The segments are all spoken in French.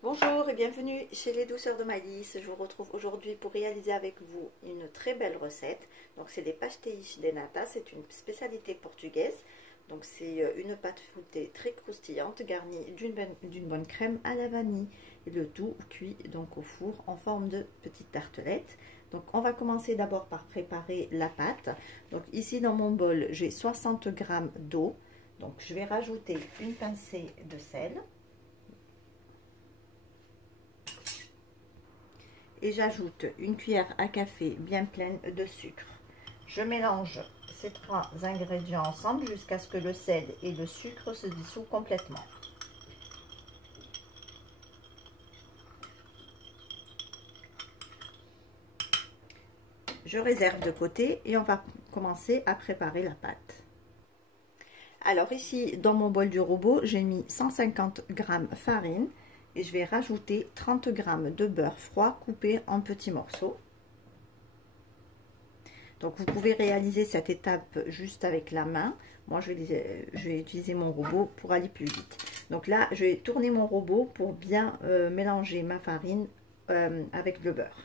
Bonjour et bienvenue chez les douceurs de Malice. Je vous retrouve aujourd'hui pour réaliser avec vous une très belle recette. Donc c'est des pastéis de nata, c'est une spécialité portugaise. Donc c'est une pâte fouettée très croustillante garnie d'une bonne crème à la vanille. Et le tout cuit donc au four en forme de petites tartelettes. Donc on va commencer d'abord par préparer la pâte. Donc ici dans mon bol j'ai 60 g d'eau. Donc je vais rajouter une pincée de sel. Et j'ajoute une cuillère à café bien pleine de sucre. Je mélange ces trois ingrédients ensemble jusqu'à ce que le sel et le sucre se dissouent complètement. Je réserve de côté et on va commencer à préparer la pâte. Alors ici, dans mon bol du robot, j'ai mis 150 g farine et je vais rajouter 30 g de beurre froid coupé en petits morceaux. Donc vous pouvez réaliser cette étape juste avec la main. Moi je vais utiliser mon robot pour aller plus vite. Donc là je vais tourner mon robot pour bien mélanger ma farine avec le beurre.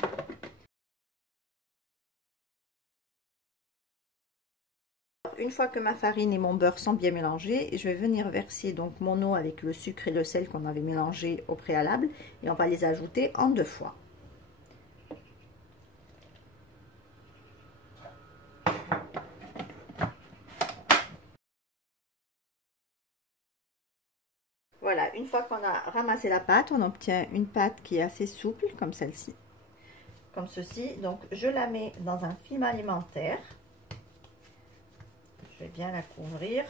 Une fois que ma farine et mon beurre sont bien mélangés, je vais venir verser donc mon eau avec le sucre et le sel qu'on avait mélangé au préalable et on va les ajouter en 2 fois. Voilà, une fois qu'on a ramassé la pâte, on obtient une pâte qui est assez souple comme celle-ci. Comme ceci, donc je la mets dans un film alimentaire. Je vais bien la couvrir.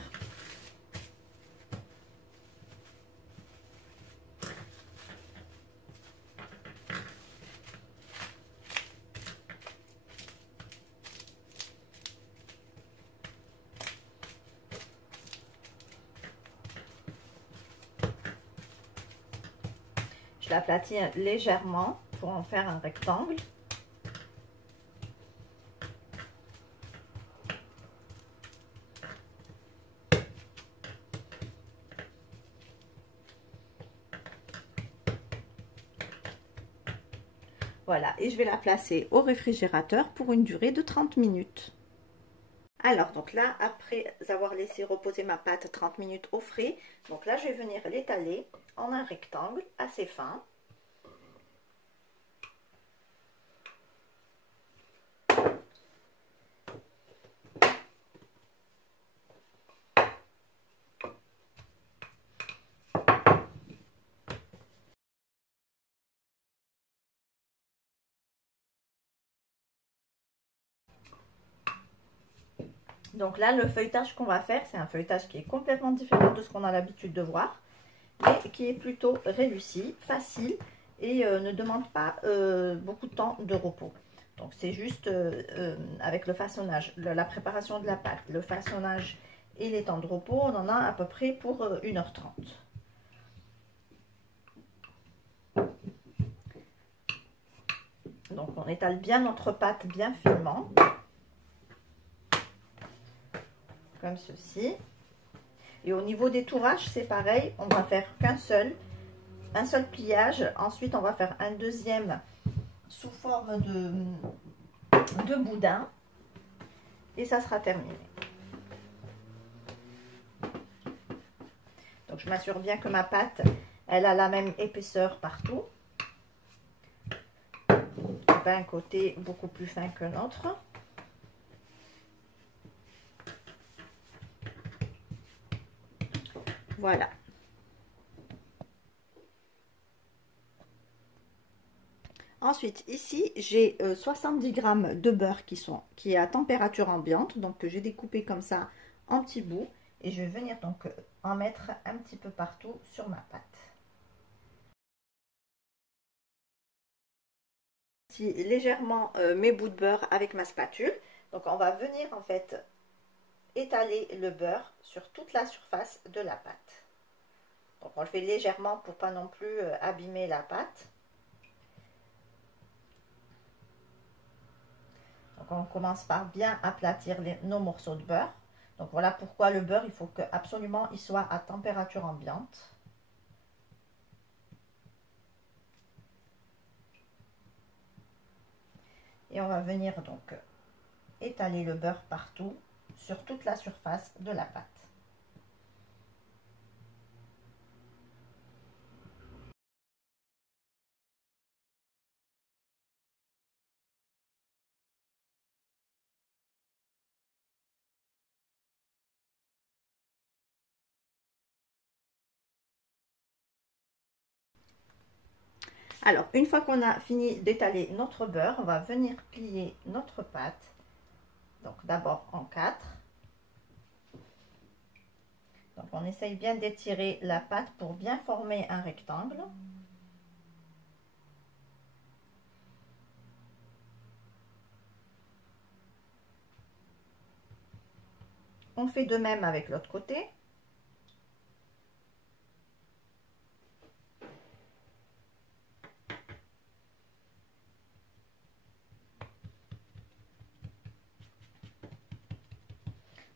Je l'aplatis légèrement pour en faire un rectangle. Voilà, et je vais la placer au réfrigérateur pour une durée de 30 minutes. Alors, donc là, après avoir laissé reposer ma pâte 30 minutes au frais, donc là, je vais venir l'étaler en un rectangle assez fin. Donc là, le feuilletage qu'on va faire, c'est un feuilletage qui est complètement différent de ce qu'on a l'habitude de voir, et qui est plutôt réussi, facile, et ne demande pas beaucoup de temps de repos. Donc c'est juste avec le façonnage, la préparation de la pâte, le façonnage et les temps de repos, on en a à peu près pour 1h30. Donc on étale bien notre pâte bien finement. Comme ceci. Et au niveau des tourrages, c'est pareil, on va faire un seul pliage. Ensuite, on va faire un deuxième sous forme de boudin. Et ça sera terminé. Donc, je m'assure bien que ma pâte, elle a la même épaisseur partout. Pas un côté beaucoup plus fin que l'autre. Voilà. Ensuite, ici, j'ai 70 g de beurre qui est à température ambiante, donc que j'ai découpé comme ça en petits bouts. Et je vais venir donc en mettre un petit peu partout sur ma pâte. Légèrement mes bouts de beurre avec ma spatule. Donc on va venir en fait étaler le beurre sur toute la surface de la pâte. Donc on le fait légèrement pour pas non plus abîmer la pâte. Donc on commence par bien aplatir nos morceaux de beurre. Donc voilà pourquoi le beurre, il faut que absolument il soit à température ambiante. Et on va venir donc étaler le beurre partout, sur toute la surface de la pâte. Alors, une fois qu'on a fini d'étaler notre beurre, on va venir plier notre pâte. Donc, d'abord en 4. Donc, on essaye bien d'étirer la pâte pour bien former un rectangle. On fait de même avec l'autre côté.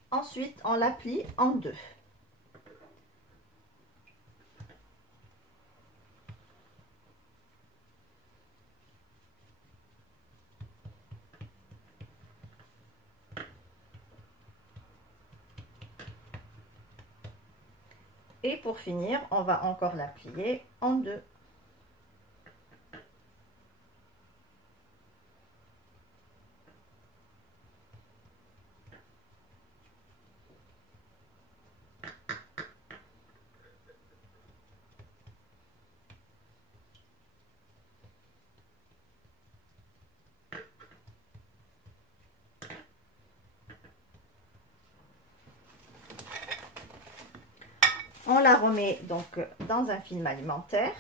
Ensuite, on la plie en 2. Et pour finir, on va encore la plier en 2. On la remet donc dans un film alimentaire.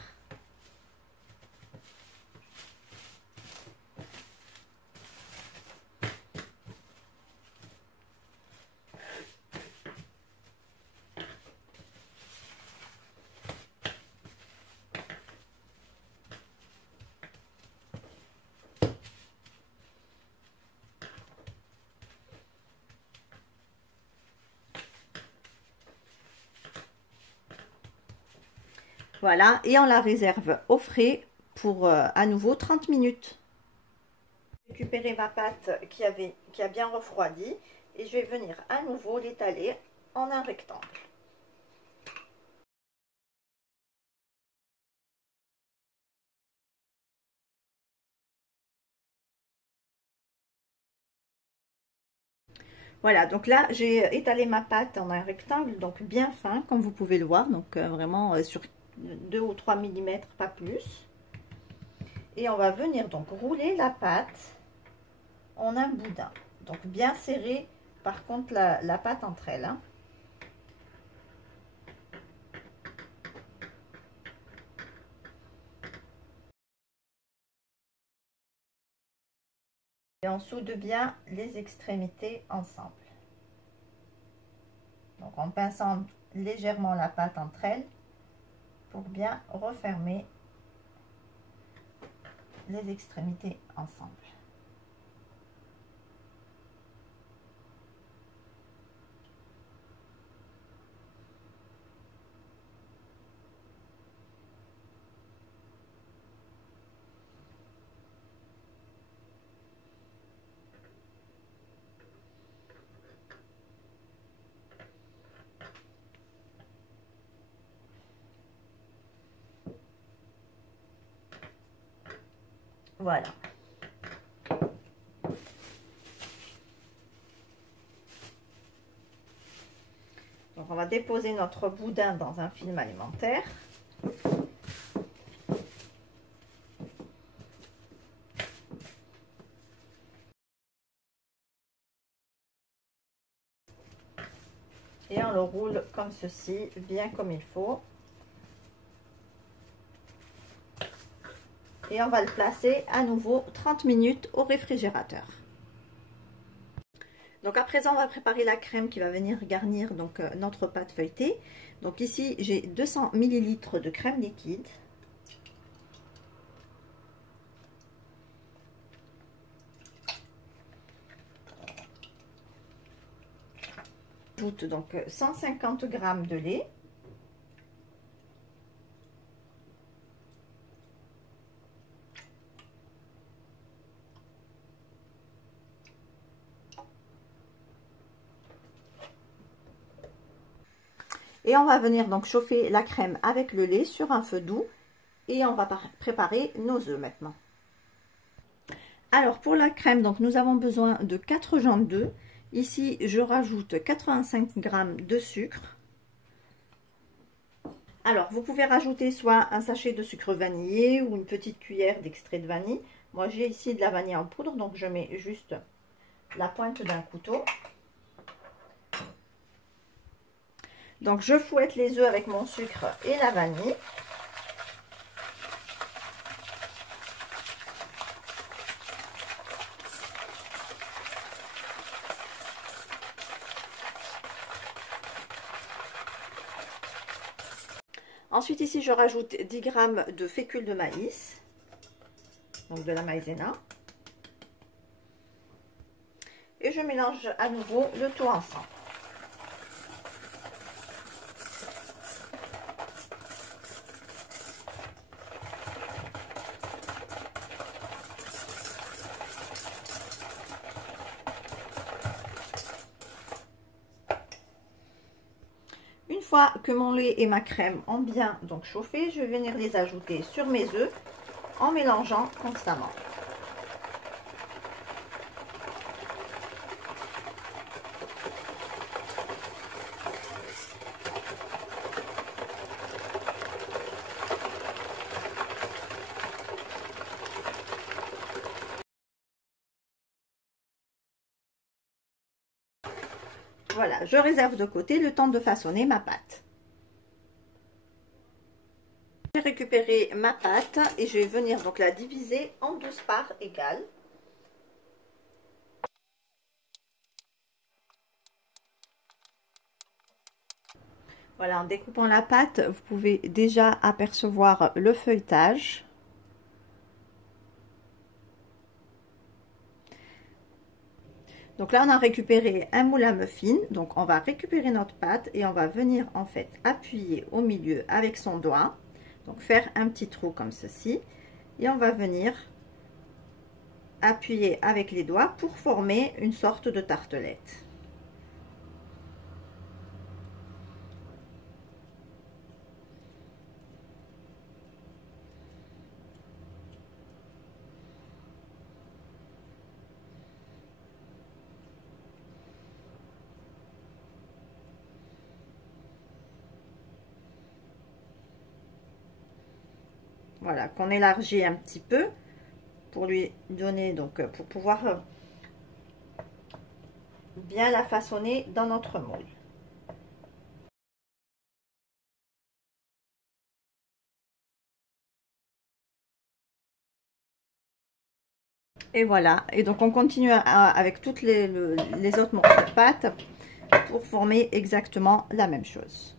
Voilà, et on la réserve au frais pour à nouveau 30 minutes. J'ai récupéré ma pâte qui a bien refroidi et je vais venir à nouveau l'étaler en un rectangle. Voilà, donc là j'ai étalé ma pâte en un rectangle, donc bien fin comme vous pouvez le voir, donc vraiment sur 2 ou 3 mm, pas plus. Et on va venir donc rouler la pâte en un boudin, donc bien serré par contre la pâte entre elles, hein. Et on soude bien les extrémités ensemble. Donc en pinçant légèrement la pâte entre elles pour bien refermer les extrémités ensemble. Voilà. Donc on va déposer notre boudin dans un film alimentaire. Et on le roule comme ceci, bien comme il faut. Et on va le placer à nouveau 30 minutes au réfrigérateur. Donc à présent, on va préparer la crème qui va venir garnir donc notre pâte feuilletée. Donc ici, j'ai 200 ml de crème liquide. J'ajoute donc 150 g de lait. Et on va venir donc chauffer la crème avec le lait sur un feu doux. Et on va préparer nos œufs maintenant. Alors pour la crème, donc nous avons besoin de 4 jambes d'œufs. Ici, je rajoute 85 g de sucre. Alors, vous pouvez rajouter soit un sachet de sucre vanillé ou une petite cuillère d'extrait de vanille. Moi, j'ai ici de la vanille en poudre, donc je mets juste la pointe d'un couteau. Donc, je fouette les œufs avec mon sucre et la vanille. Ensuite, ici, je rajoute 10 g de fécule de maïs, donc de la maïzena. Et je mélange à nouveau le tout ensemble. Une fois que mon lait et ma crème ont bien donc chauffé, je vais venir les ajouter sur mes œufs en mélangeant constamment. Voilà, je réserve de côté le temps de façonner ma pâte. J'ai récupéré ma pâte et je vais venir donc la diviser en 12 parts égales. Voilà, en découpant la pâte, vous pouvez déjà apercevoir le feuilletage. Donc là, on a récupéré un moule à muffins. Donc, on va récupérer notre pâte et on va venir en fait appuyer au milieu avec son doigt. Donc, faire un petit trou comme ceci. Et on va venir appuyer avec les doigts pour former une sorte de tartelette. Voilà, qu'on élargit un petit peu pour lui donner, donc pour pouvoir bien la façonner dans notre moule. Et voilà, et donc on continue avec toutes les autres morceaux de pâte pour former exactement la même chose.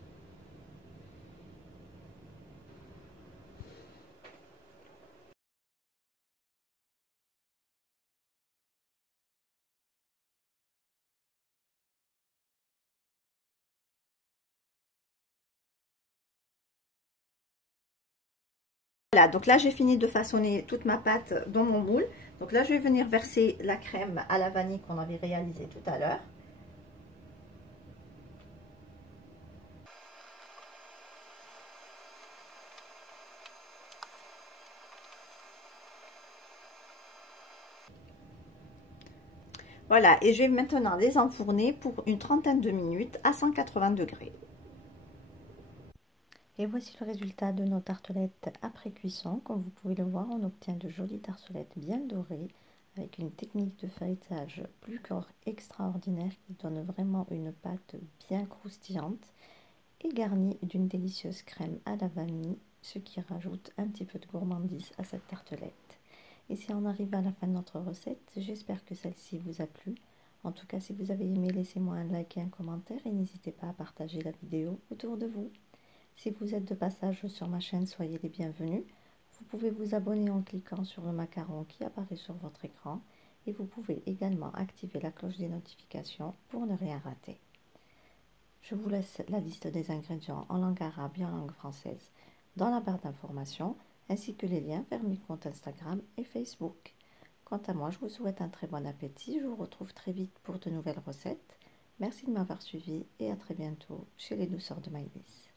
Voilà, donc là j'ai fini de façonner toute ma pâte dans mon moule. Donc là je vais venir verser la crème à la vanille qu'on avait réalisée tout à l'heure. Voilà, et je vais maintenant les enfourner pour une trentaine de minutes à 180 degrés. Et voici le résultat de nos tartelettes après cuisson. Comme vous pouvez le voir, on obtient de jolies tartelettes bien dorées avec une technique de feuilletage plus qu'extraordinaire qui donne vraiment une pâte bien croustillante et garnie d'une délicieuse crème à la vanille, ce qui rajoute un petit peu de gourmandise à cette tartelette. Et si on arrive à la fin de notre recette, j'espère que celle-ci vous a plu. En tout cas, si vous avez aimé, laissez-moi un like et un commentaire et n'hésitez pas à partager la vidéo autour de vous. Si vous êtes de passage sur ma chaîne, soyez les bienvenus. Vous pouvez vous abonner en cliquant sur le macaron qui apparaît sur votre écran et vous pouvez également activer la cloche des notifications pour ne rien rater. Je vous laisse la liste des ingrédients en langue arabe et en langue française dans la barre d'informations ainsi que les liens vers mes comptes Instagram et Facebook. Quant à moi, je vous souhaite un très bon appétit. Je vous retrouve très vite pour de nouvelles recettes. Merci de m'avoir suivi et à très bientôt chez les douceurs de Maïlis.